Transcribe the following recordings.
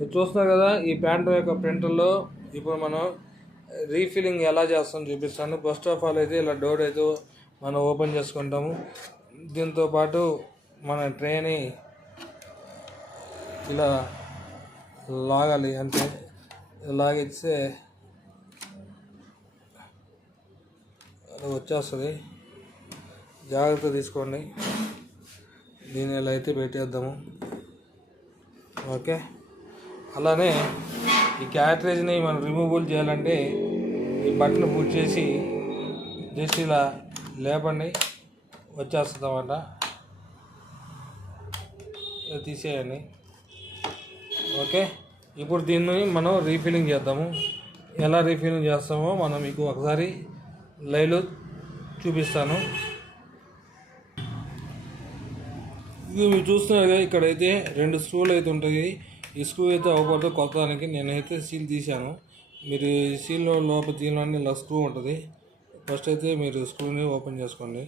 ఇది చూస్తున్నారు కదా ఈ ప్యాంటు యొక్క ప్రింటర్లో ఇప్పుడు మనం రీఫిల్లింగ్ ఎలా చేస్తాం చూపిస్తాను. ఫస్ట్ ఆఫ్ ఆల్ అయితే ఇలా డోర్ అయితే మనం ఓపెన్ చేసుకుంటాము. దీంతో పాటు మన ట్రేని ఇలా లాగాలి అంటే లాగిస్తే అది వచ్చేస్తుంది. జాగ్రత్త తీసుకోండి. దీన్ని ఇలా అయితే పెట్టేద్దాము. ఓకే? అలానే ఈ క్యాటరేజ్ని మనం రిమూవల్ చేయాలంటే ఈ బట్టలు పూర్తి చేసి జస్ట్ ఇలా లేపండి. వచ్చేస్తుంది అన్నమాట తీసేయండి. ఓకే? ఇప్పుడు దీన్ని మనం రీఫిల్లింగ్ చేద్దాము. ఎలా రీఫిల్లింగ్ చేస్తామో మనం మీకు ఒకసారి లైవ్లో చూపిస్తాను. ఇది మీరు చూస్తున్నారు కదా ఇక్కడైతే రెండు స్టూలు అయితే ఉంటాయి. ఈ అయితే అవ్వకూడదు కొత్తదానికి నేనైతే సీల్ తీశాను. మీరు సీల్ లోపల దీనిలోనే ఇలా స్క్రూ ఉంటుంది. ఫస్ట్ అయితే మీరు స్క్రూని ఓపెన్ చేసుకోండి.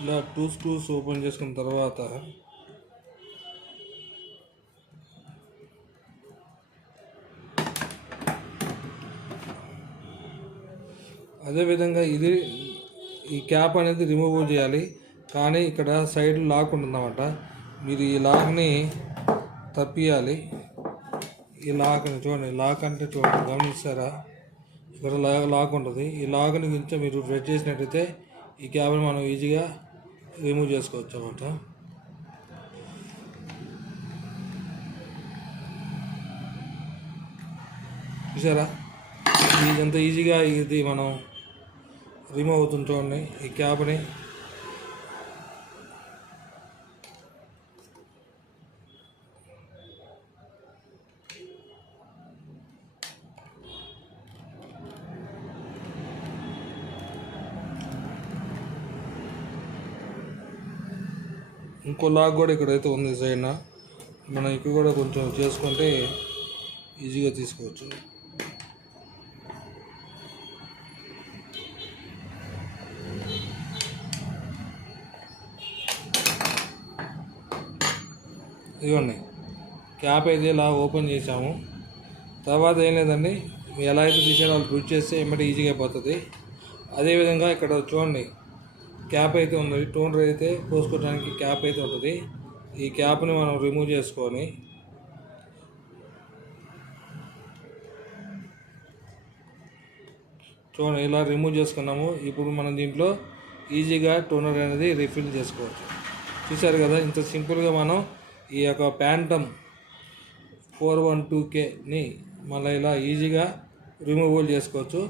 ఇలా టూ స్క్రూస్ ఓపెన్ చేసుకున్న తర్వాత అదేవిధంగా ఇది ఈ క్యాప్ అనేది రిమూవ్ చేయాలి. కానీ ఇక్కడ సైడ్ లాక్ ఉంటుందన్నమాట. మీరు ఈ లాక్ని తప్పియాలి. ఈ లాక్ని చూడండి. లాక్ అంటే చూడండి. గమనిస్తారా ఇక్కడ లాక్ లాక్ ఉంటుంది. ఈ లాక్ని కొంచెం మీరు ప్రెస్ చేసినట్టయితే ఈ క్యాబ్ని మనం ఈజీగా రిమూవ్ చేసుకోవచ్చు అన్నమాట. చూసారా? ఎంత ఈజీగా ఇది మనం రిమూవ్ అవుతుంది ఉన్నాయి ఈ క్యాబ్ని ఇంకో లాగ్ కూడా ఇక్కడైతే ఉంది సైడ్న మనం ఇక్కడ కూడా కొంచెం చేసుకుంటే ఈజీగా తీసుకోవచ్చు. ఇదిగోండి. క్యాప్ అయితే ఇలా ఓపెన్ చేసాము తర్వాత ఏం లేదండి ఎలా అయితే తీసారో వాళ్ళు పుష్ చేస్తే ఏమంటే ఈజీగా అయిపోతుంది. అదేవిధంగా ఇక్కడ చూడండి క్యాప్ అయితే ఉంది టోనర్ అయితే పోసుకోవడానికి క్యాప్ అయితే ఉంటుంది. ఈ క్యాప్ని మనం రిమూవ్ చేసుకొని చూడండి ఇలా రిమూవ్ చేసుకున్నాము. ఇప్పుడు మనం దీంట్లో ఈజీగా టోనర్ అనేది రిఫిల్ చేసుకోవచ్చు. చూసారు కదా ఇంత సింపుల్గా మనం ఈ యొక్క ప్యాంటమ్ ఫోర్ వన్ టూ కేని మళ్ళీ ఇలా ఈజీగా రిమూవల్ చేసుకోవచ్చు.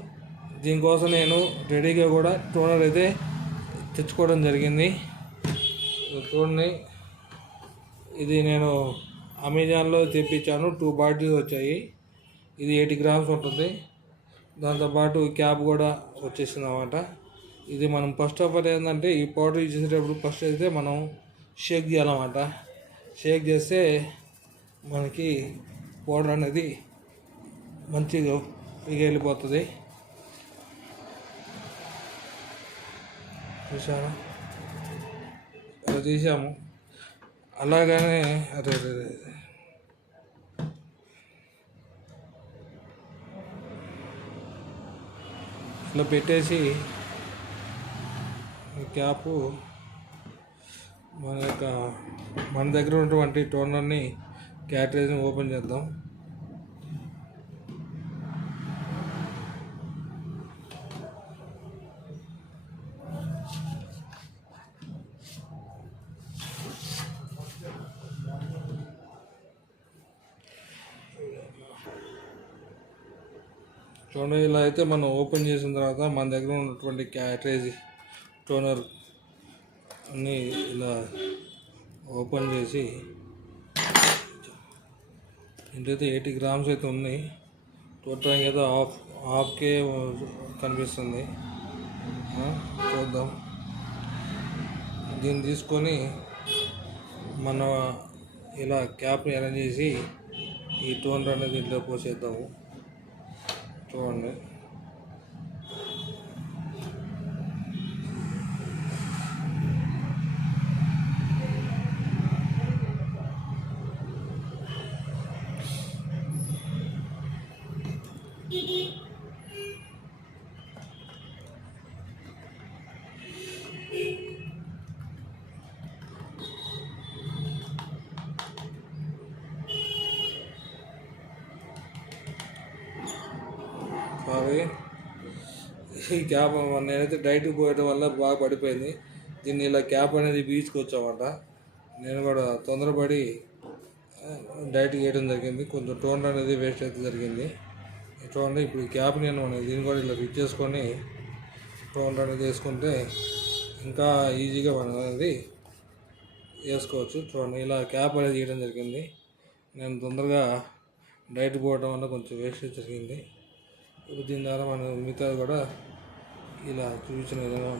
దీనికోసం నేను రెడీగా కూడా టోనర్ అయితే తెచ్చుకోవడం జరిగింది. ఇది చూడండి ఇది నేను అమెజాన్లో తెప్పించాను. టూ బాటిల్స్ వచ్చాయి. ఇది ఎయిటీ గ్రామ్స్ ఉంటుంది. దాంతోపాటు క్యాప్ కూడా వచ్చేసింది అనమాట ఇది మనం ఫస్ట్ ఆఫ్ ఆల్ ఏంటంటే ఈ పౌడర్ యూజ్ చేసేటప్పుడు ఫస్ట్ అయితే మనం షేక్ చేయాలన్నమాట. షేక్ చేస్తే మనకి పౌడర్ అనేది మంచిగా ఇక వెళ్ళిపోతుంది అలా తీసాము. అలాగనే అదే అదే అలా పెట్టేసి క్యాపు మన యొక్క మన దగ్గర ఉన్నటువంటి టోనర్ని క్యాటరేజ్ని ఓపెన్ చేద్దాం. చూడండి ఇలా అయితే మనం ఓపెన్ చేసిన తర్వాత మన దగ్గర ఉన్నటువంటి క్యాటరేజ్ టోనర్ అన్నీ ఇలా ఓపెన్ చేసి ఇంటైతే ఎయిటీ గ్రామ్స్ అయితే ఉన్నాయి. చూడటానికి ఏదో హాఫ్ హాఫ్కే కనిపిస్తుంది. చూద్దాం. దీన్ని తీసుకొని మన ఇలా క్యాప్ని అరేంజ్ చేసి ఈ టోనర్ అనేది దీంట్లో పోసేద్దాము. చూడండి. ఈ క్యాప్ నేనైతే డైట్కి పోయడం వల్ల బాగా పడిపోయింది. దీన్ని ఇలా క్యాప్ అనేది బీచ్కి నేను కూడా తొందరపడి డైట్ వేయడం జరిగింది. కొంచెం టోన్ అనేది వేస్ట్ అయితే జరిగింది. చూడండి ఇప్పుడు ఈ క్యాప్ నేను మనం దీన్ని కూడా ఇలా ఫిట్ చేసుకొని టోన్ అనేది వేసుకుంటే ఇంకా ఈజీగా మనం అనేది వేసుకోవచ్చు. చూడండి ఇలా క్యాప్ అనేది చేయడం జరిగింది. నేను తొందరగా డైట్ పోవడం వల్ల కొంచెం వేస్ట్ జరిగింది. ఇప్పుడు దీని ద్వారా మనం మిగతా కూడా ఇలా చూపించిన విధంగా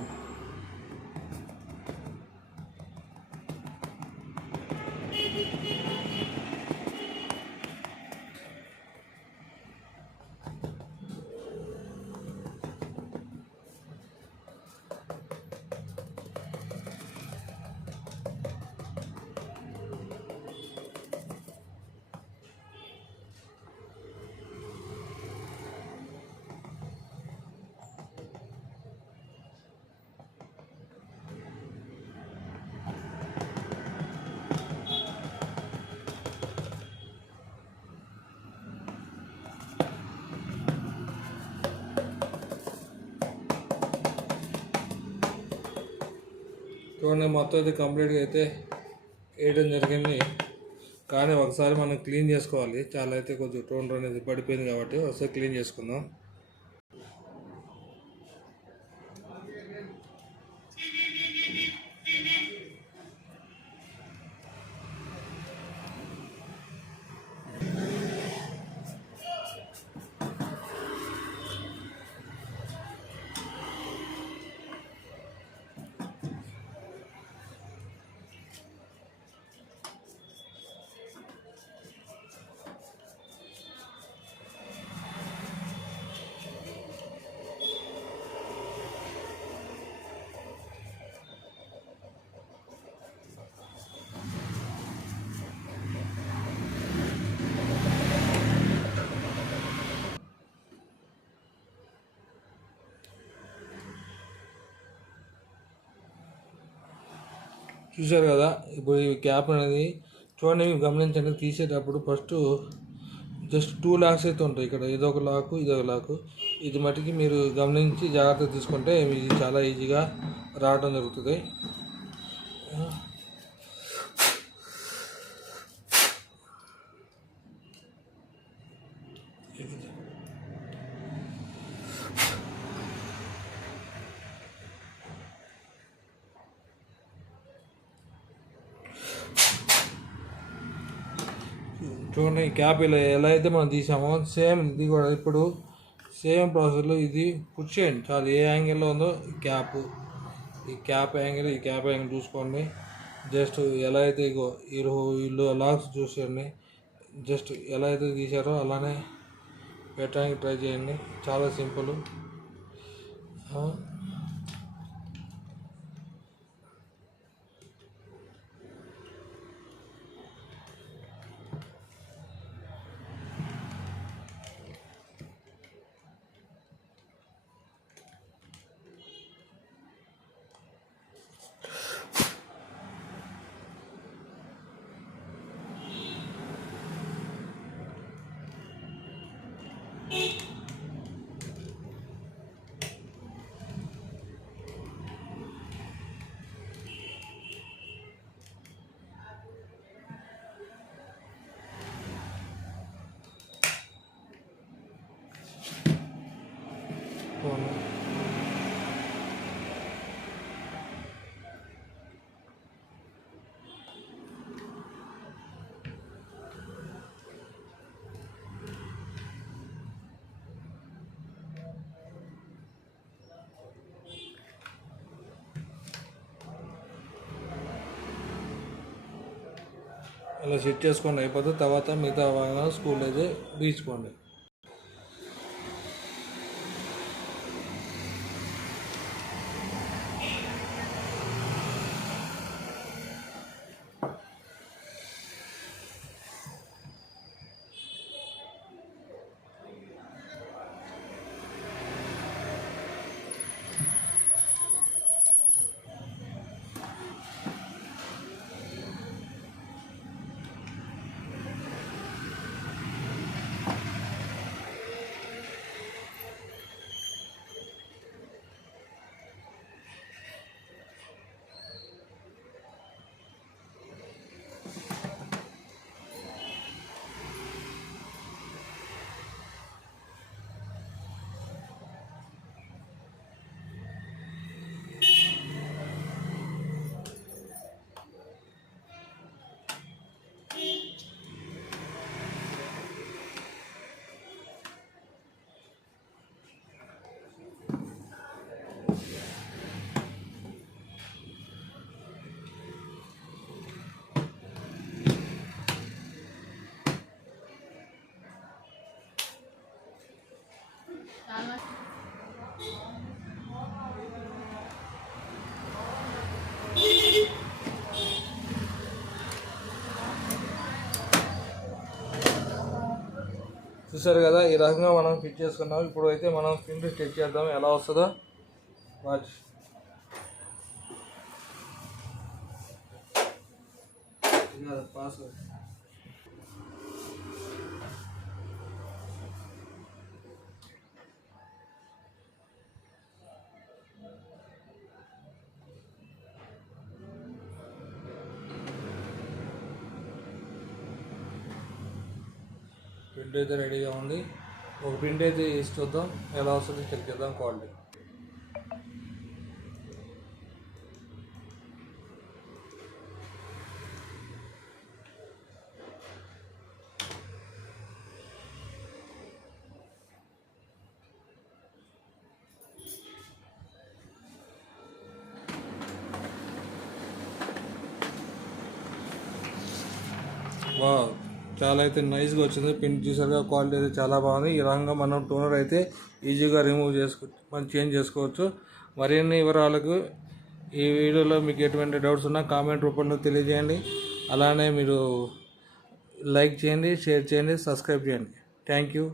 చూడండి మొత్తం అయితే కంప్లీట్గా అయితే వేయడం జరిగింది. కానీ ఒకసారి మనం క్లీన్ చేసుకోవాలి. చాలా అయితే కొంచెం టోన్ అనేది పడిపోయింది కాబట్టి ఒకసారి క్లీన్ చేసుకుందాం. చూశారు కదా ఇప్పుడు ఈ క్యాప్ అనేది చూడండి మీరు గమనించండి తీసేటప్పుడు ఫస్ట్ జస్ట్ టూ లాక్స్ అయితే ఉంటాయి. ఇక్కడ ఇదొక లాకు ఇదొక లాకు ఇది మటుకి మీరు గమనించి జాగ్రత్తగా తీసుకుంటే ఇది చాలా ఈజీగా రావడం జరుగుతుంది. చూడండి క్యాప్ ఇలా ఎలా అయితే మనం తీసామో సేమ్ ఇది కూడా ఇప్పుడు సేమ్ ప్రాసెస్లో ఇది పుష్ చేయండి. చాలా ఏ యాంగిల్లో ఉందో ఈ క్యాప్ ఈ క్యాప్ యాంగిల్ ఈ క్యాప్ యాంగిల్ చూసుకోండి. జస్ట్ ఎలా అయితే ఇగో ఇరు ఇల్లు లాక్స్ చూసేయండి. జస్ట్ ఎలా అయితే తీసారో అలానే పెట్టడానికి ట్రై చేయండి. చాలా సింపుల్. అలా సెట్ చేసుకొని అయిపోతే తర్వాత మిగతా స్కూల్ అయితే తీసుకోండి చూసారు కదా ఈ రకంగా మనం ఫిట్ చేసుకున్నాం. ఇప్పుడు అయితే మనం ప్రింట్ స్టిచ్ చేద్దాం ఎలా వస్తుందో. వాచ్ పాస్ అయితే రెడీగా ఉంది. ఒక ప్రింట్ అయితే వేసి చూద్దాం. ఎలా వస్తుంది చెక్ చేద్దాం. క్వాలిటీ. Wow. చాలా అయితే నైస్గా వచ్చింది. పిన్ చూసారుగా క్వాలిటీ అయితే చాలా బాగుంది. ఈ రకంగా మనం టోనర్ అయితే ఈజీగా రిమూవ్ చేసుకో మనం చేంజ్ చేసుకోవచ్చు. మరిన్ని వివరాలకు ఈ వీడియోలో మీకు ఎటువంటి డౌట్స్ ఉన్నా కామెంట్ రూపంలో తెలియజేయండి. అలానే మీరు లైక్ చేయండి షేర్ చేయండి సబ్స్క్రైబ్ చేయండి. Thank you